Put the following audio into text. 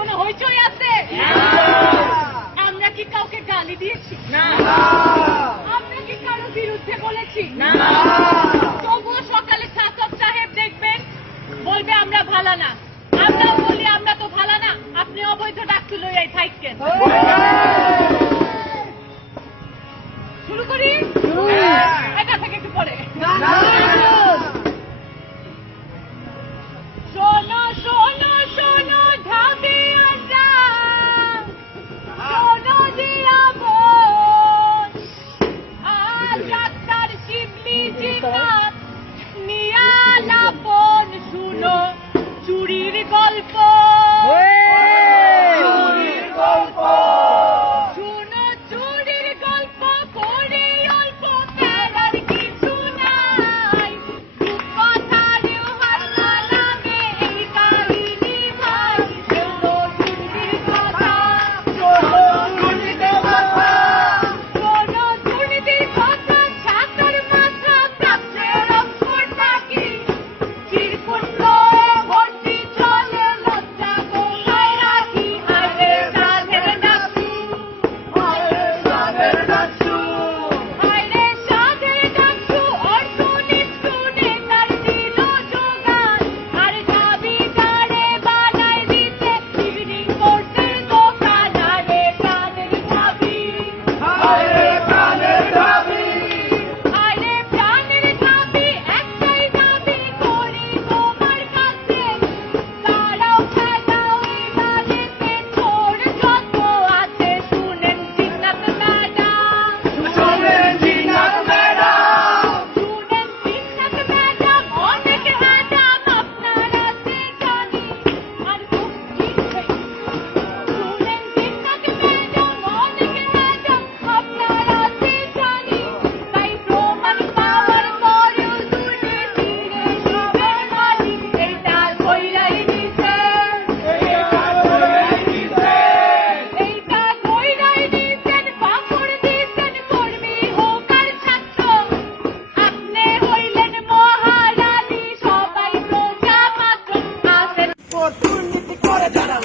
কোনো হইচই আছে? আমরা কি কাউকে গালি দিয়েছি? আমরা কি কারো বিরুদ্ধে বলেছি? তবুও সকালে শাসক সাহেব দেখবেন বলবে আমরা ভালো না, আমরাও বলি আমরা তো ভালো না, আপনি অবৈধ ডাকতে লইয়াই থাকেন। শুরু করি? এটা থেকে একটু পরে। শোনো শোনো শোনো ঢাবিয়ারা, শোনো দিয়া বোন, আজ ডাক্তার শিবলি জিকাত নিয়া লাপন, শুনো চুরির গল্প, শুনো চুরির গল্প, করি অল্প ফেরার কিছু নাই, রূপকথার হাল্লা লাগে এই কাহিনী ভাই, শোনো চুরির কথা, শোনো চুরির কথা, শোনো চুরির কথা, ছাতার মাথা কাছে রক্ষর থাকি, চিরকুট লয়ে ভর্তি চলে লজ্জা কোথায় রাখি, আরে সাধের ডাকু, আরে সাধের ডাকু, আরে সাধের ডাকু, অর্থ নিষ্ঠু নেতার দিল জোগান, আর ঢাবিটারে বানাই দিতে ইভিনিং কোর্সের দোকান, আরে প্রাণের ঢাবি, আরে প্রাণের ঢাবি, আরে প্রাণের ঢাবি, একটাই দাবি করি তোমার কাছে, তারাও খেলাও এই গালেতে ছোড় যত আছে, শুনেন জিন্নাত ম্যাডাম, শুনেন জিন্নাত ম্যাডাম, শুনেন জিন্নাত ম্যাডাম, অনেক হ্যাডাম আপনার আছে জানি, আর খুব চিনছে, শুনেন জিন্নাত ম্যাডাম, অনেক হ্যাডাম আপনার আছে জানি, তাই প্রমাণ পাওয়ার পরেও দুর্নীতিরে শিবের মালি, এইটা কইরাই দিছেন, এইটা কইরাই দিছেন, এইটা কইরাই দিছেন, পাপড় দিছেন কর্মী হোক আর ছাত্র, আপনি হইলেন মহারানী, সবাই প্রজা মাত্র, আসেন দুর্নীতি করে যারা